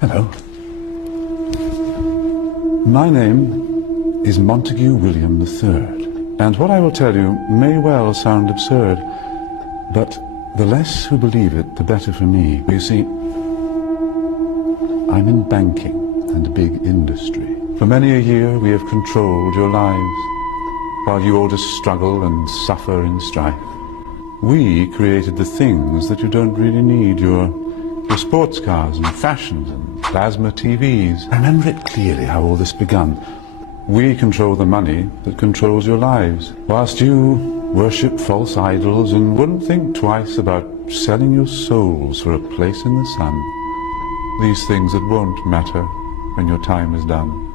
Hello. My name is Montague William III, and what I will tell you may well sound absurd, but the less who believe it, the better for me. You see, I'm in banking and big industry. For many a year we have controlled your lives, while you all just struggle and suffer in strife. We created the things that you don't really need, your sports cars and fashions and plasma TVs. I remember it clearly how all this begun. We control the money that controls your lives, whilst you worship false idols and wouldn't think twice about selling your souls for a place in the sun. These things that won't matter when your time is done.